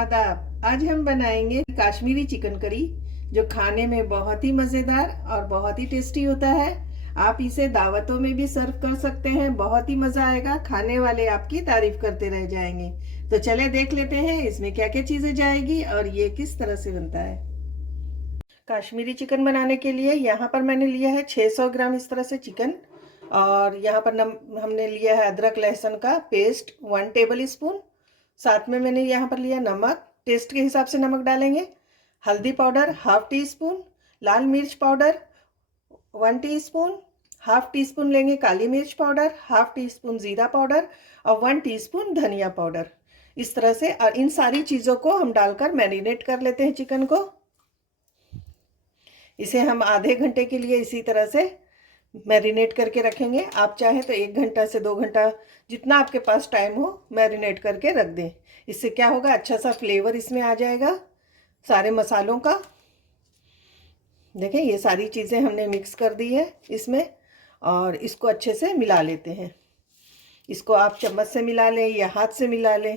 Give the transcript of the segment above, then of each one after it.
आदाब। आज हम बनाएंगे कश्मीरी चिकन करी, जो खाने में बहुत ही मज़ेदार और बहुत ही टेस्टी होता है। आप इसे दावतों में भी सर्व कर सकते हैं, बहुत ही मज़ा आएगा। खाने वाले आपकी तारीफ करते रह जाएंगे। तो चले देख लेते हैं इसमें क्या क्या चीज़ें जाएगी और ये किस तरह से बनता है। कश्मीरी चिकन बनाने के लिए यहाँ पर मैंने लिया है 600 ग्राम इस तरह से चिकन। और यहाँ पर हमने लिया है अदरक लहसुन का पेस्ट 1 टेबल स्पून। साथ में मैंने यहाँ पर लिया नमक, टेस्ट के हिसाब से नमक डालेंगे। हल्दी पाउडर हाफ टी स्पून, लाल मिर्च powder 1 teaspoon, half tea spoon लेंगे काली मिर्च पाउडर, हाफ टी स्पून जीरा पाउडर और 1 टीस्पून धनिया पाउडर। इस तरह से और इन सारी चीज़ों को हम डालकर मैरिनेट कर लेते हैं चिकन को। इसे हम आधे घंटे के लिए इसी तरह से मैरिनेट करके रखेंगे। आप चाहें तो 1 घंटा से 2 घंटा, जितना आपके पास टाइम हो, मैरिनेट करके रख दें। इससे क्या होगा, अच्छा सा फ्लेवर इसमें आ जाएगा सारे मसालों का। देखें, ये सारी चीज़ें हमने मिक्स कर दी है इसमें और इसको अच्छे से मिला लेते हैं। इसको आप चम्मच से मिला लें या हाथ से मिला लें।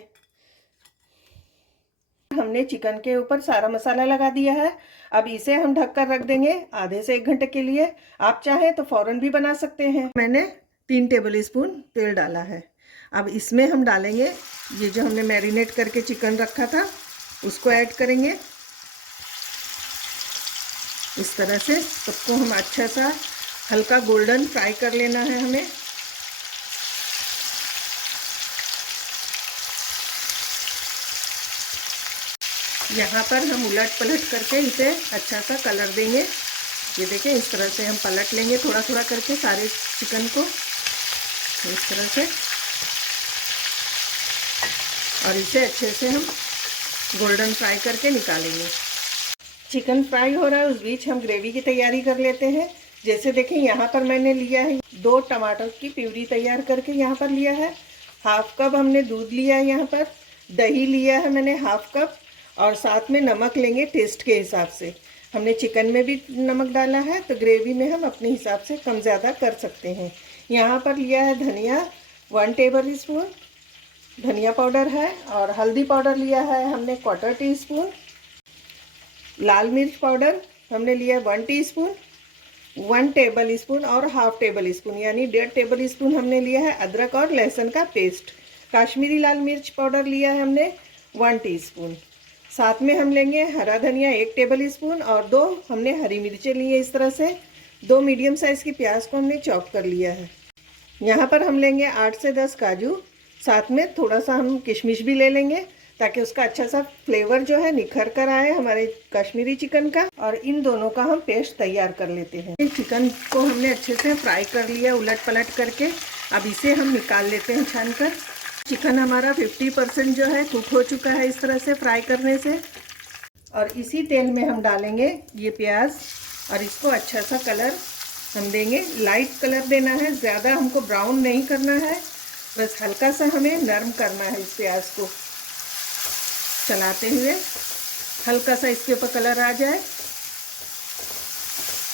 हमने चिकन के ऊपर सारा मसाला लगा दिया है। अब इसे हम ढककर रख देंगे आधे से 1 घंटे के लिए। आप चाहें तो फ़ौरन भी बना सकते हैं। मैंने 3 टेबल स्पून तेल डाला है। अब इसमें हम डालेंगे ये जो हमने मैरिनेट करके चिकन रखा था, उसको ऐड करेंगे। इस तरह से सबको हम अच्छा सा हल्का गोल्डन फ्राई कर लेना है हमें। यहाँ पर हम उलट पलट करके इसे अच्छा सा कलर देंगे। ये देखें, इस तरह से हम पलट लेंगे थोड़ा थोड़ा करके सारे चिकन को, इस तरह से। और इसे अच्छे से हम गोल्डन फ्राई करके निकालेंगे। चिकन फ्राई हो रहा है, उस बीच हम ग्रेवी की तैयारी कर लेते हैं। जैसे देखें, यहाँ पर मैंने लिया है 2 टमाटर की प्यूरी तैयार करके यहाँ पर लिया है। हाफ कप हमने दूध लिया है, यहाँ पर दही लिया है मैंने हाफ कप, और साथ में नमक लेंगे टेस्ट के हिसाब से। हमने चिकन में भी नमक डाला है, तो ग्रेवी में हम अपने हिसाब से कम ज़्यादा कर सकते हैं। यहाँ पर लिया है धनिया 1 टेबल स्पून धनिया पाउडर है, और हल्दी पाउडर लिया है हमने 1/4 टीस्पून। लाल मिर्च पाउडर हमने लिया 1 टीस्पून, 1 टेबल स्पून और हाफ टेबल स्पून यानी 1.5 टेबल स्पून हमने लिया है अदरक और लहसुन का पेस्ट। कश्मीरी लाल मिर्च पाउडर लिया है हमने 1 टीस्पून। साथ में हम लेंगे हरा धनिया 1 टेबल स्पून, और 2 हमने हरी मिर्चें ली है इस तरह से। 2 मीडियम साइज़ की प्याज को हमने चॉप कर लिया है। यहाँ पर हम लेंगे 8 से 10 काजू, साथ में थोड़ा सा हम किशमिश भी ले लेंगे, ताकि उसका अच्छा सा फ्लेवर जो है निखर कर आए हमारे कश्मीरी चिकन का। और इन दोनों का हम पेस्ट तैयार कर लेते हैं। चिकन को हमने अच्छे से फ्राई कर लिया उलट पलट करके। अब इसे हम निकाल लेते हैं छान कर। चिकन हमारा 50% जो है कुक हो चुका है इस तरह से फ्राई करने से। और इसी तेल में हम डालेंगे ये प्याज, और इसको अच्छा सा कलर हम देंगे। लाइट कलर देना है, ज़्यादा हमको ब्राउन नहीं करना है, बस हल्का सा हमें नरम करना है। इस प्याज को चलाते हुए हल्का सा इसके ऊपर कलर आ जाए।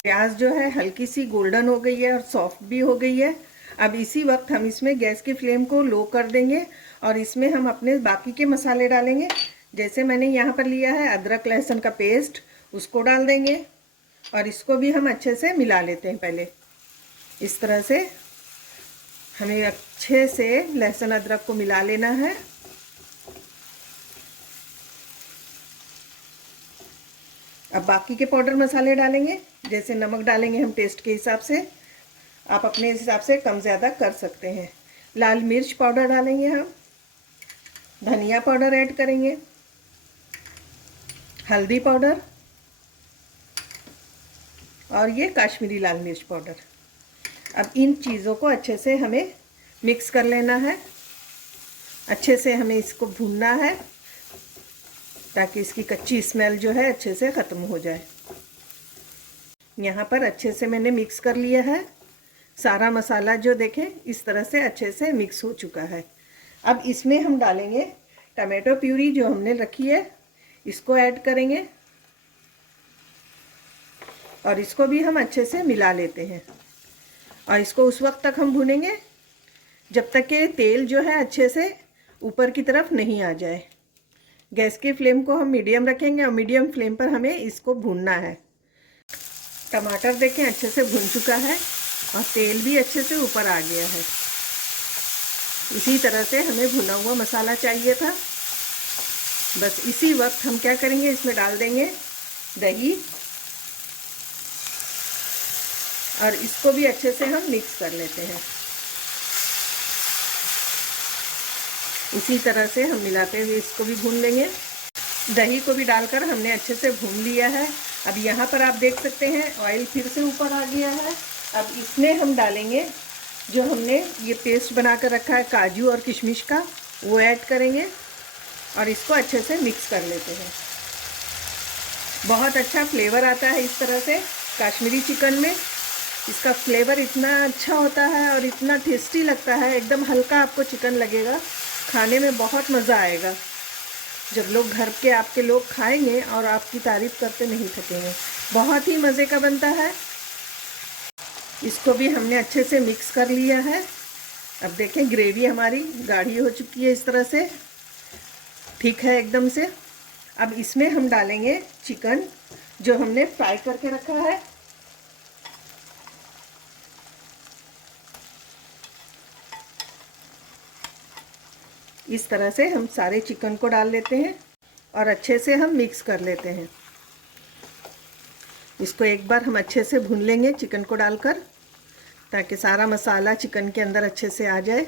प्याज जो है हल्की सी गोल्डन हो गई है और सॉफ्ट भी हो गई है। अब इसी वक्त हम इसमें गैस की फ्लेम को लो कर देंगे, और इसमें हम अपने बाकी के मसाले डालेंगे। जैसे मैंने यहाँ पर लिया है अदरक लहसुन का पेस्ट, उसको डाल देंगे, और इसको भी हम अच्छे से मिला लेते हैं। पहले इस तरह से हमें अच्छे से लहसुन अदरक को मिला लेना है। अब बाकी के पाउडर मसाले डालेंगे। जैसे नमक डालेंगे हम टेस्ट के हिसाब से, आप अपने हिसाब से कम ज़्यादा कर सकते हैं। लाल मिर्च पाउडर डालेंगे हम, धनिया पाउडर ऐड करेंगे, हल्दी पाउडर, और ये कश्मीरी लाल मिर्च पाउडर। अब इन चीज़ों को अच्छे से हमें मिक्स कर लेना है। अच्छे से हमें इसको भूनना है, ताकि इसकी कच्ची स्मेल जो है अच्छे से ख़त्म हो जाए। यहाँ पर अच्छे से मैंने मिक्स कर लिया है सारा मसाला, जो देखें इस तरह से अच्छे से मिक्स हो चुका है। अब इसमें हम डालेंगे टमाटो प्यूरी जो हमने रखी है, इसको ऐड करेंगे, और इसको भी हम अच्छे से मिला लेते हैं। और इसको उस वक्त तक हम भूनेंगे जब तक कि तेल जो है अच्छे से ऊपर की तरफ नहीं आ जाए। गैस के फ्लेम को हम मीडियम रखेंगे और मीडियम फ्लेम पर हमें इसको भूनना है। टमाटर देखें अच्छे से भुन चुका है और तेल भी अच्छे से ऊपर आ गया है। इसी तरह से हमें भुना हुआ मसाला चाहिए था। बस इसी वक्त हम क्या करेंगे, इसमें डाल देंगे दही और इसको भी अच्छे से हम मिक्स कर लेते हैं। इसी तरह से हम मिलाते हुए इसको भी भून लेंगे। दही को भी डालकर हमने अच्छे से भून लिया है। अब यहाँ पर आप देख सकते हैं ऑयल फिर से ऊपर आ गया है। अब इसमें हम डालेंगे जो हमने ये पेस्ट बना कर रखा है काजू और किशमिश का, वो ऐड करेंगे और इसको अच्छे से मिक्स कर लेते हैं। बहुत अच्छा फ्लेवर आता है इस तरह से कश्मीरी चिकन में। इसका फ्लेवर इतना अच्छा होता है और इतना टेस्टी लगता है, एकदम हल्का आपको चिकन लगेगा, खाने में बहुत मज़ा आएगा। जब लोग घर के आपके लोग खाएंगे और आपकी तारीफ़ करते नहीं थकेंगे। बहुत ही मज़े का बनता है। इसको भी हमने अच्छे से मिक्स कर लिया है। अब देखें ग्रेवी हमारी गाढ़ी हो चुकी है, इस तरह से ठीक है एकदम से। अब इसमें हम डालेंगे चिकन जो हमने फ्राई करके रखा है। इस तरह से हम सारे चिकन को डाल लेते हैं और अच्छे से हम मिक्स कर लेते हैं। इसको एक बार हम अच्छे से भून लेंगे चिकन को डालकर, ताकि सारा मसाला चिकन के अंदर अच्छे से आ जाए।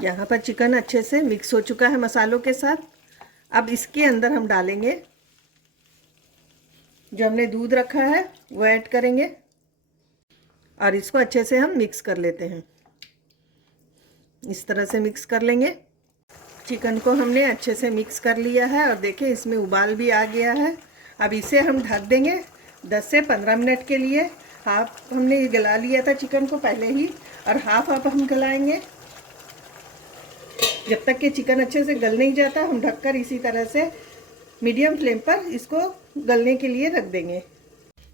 यहाँ पर चिकन अच्छे से मिक्स हो चुका है मसालों के साथ। अब इसके अंदर हम डालेंगे जो हमने दूध रखा है वो ऐड करेंगे और इसको अच्छे से हम मिक्स कर लेते हैं। इस तरह से मिक्स कर लेंगे। चिकन को हमने अच्छे से मिक्स कर लिया है और देखिए इसमें उबाल भी आ गया है। अब इसे हम ढक देंगे 10 से 15 मिनट के लिए। हाफ हमने गला लिया था चिकन को पहले ही और हाफ अब हम गलाएंगे। जब तक कि चिकन अच्छे से गल नहीं जाता हम ढककर इसी तरह से मीडियम फ्लेम पर इसको गलने के लिए रख देंगे।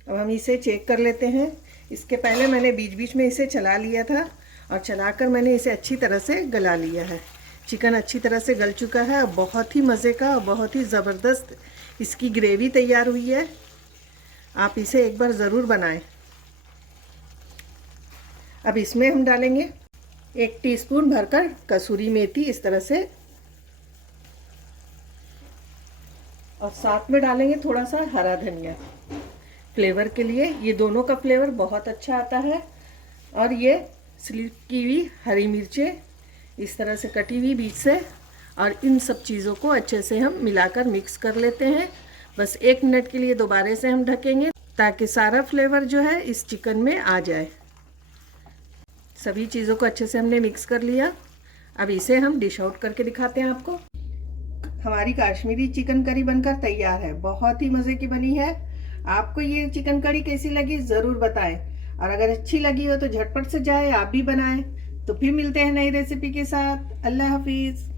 अब हम इसे चेक कर लेते हैं। इसके पहले मैंने बीच बीच में इसे चला लिया था और चलाकर मैंने इसे अच्छी तरह से गला लिया है। चिकन अच्छी तरह से गल चुका है और बहुत ही मज़े का और बहुत ही ज़बरदस्त इसकी ग्रेवी तैयार हुई है। आप इसे एक बार ज़रूर बनाएं। अब इसमें हम डालेंगे 1 टीस्पून भरकर कसूरी मेथी, इस तरह से, और साथ में डालेंगे थोड़ा सा हरा धनिया फ्लेवर के लिए। ये दोनों का फ्लेवर बहुत अच्छा आता है। और ये स्लिप की हुई हरी मिर्चें इस तरह से कटी हुई बीच से, और इन सब चीज़ों को अच्छे से हम मिलाकर मिक्स कर लेते हैं। बस 1 मिनट के लिए दोबारा से हम ढकेंगे ताकि सारा फ्लेवर जो है इस चिकन में आ जाए। सभी चीज़ों को अच्छे से हमने मिक्स कर लिया। अब इसे हम डिश आउट करके दिखाते हैं आपको। हमारी कश्मीरी चिकन करी बनकर तैयार है। बहुत ही मज़े की बनी है। आपको ये चिकन करी कैसी लगी ज़रूर बताएं, और अगर अच्छी लगी हो तो झटपट से जाए आप भी बनाएं। तो फिर मिलते हैं नई रेसिपी के साथ। अल्लाह हाफिज़।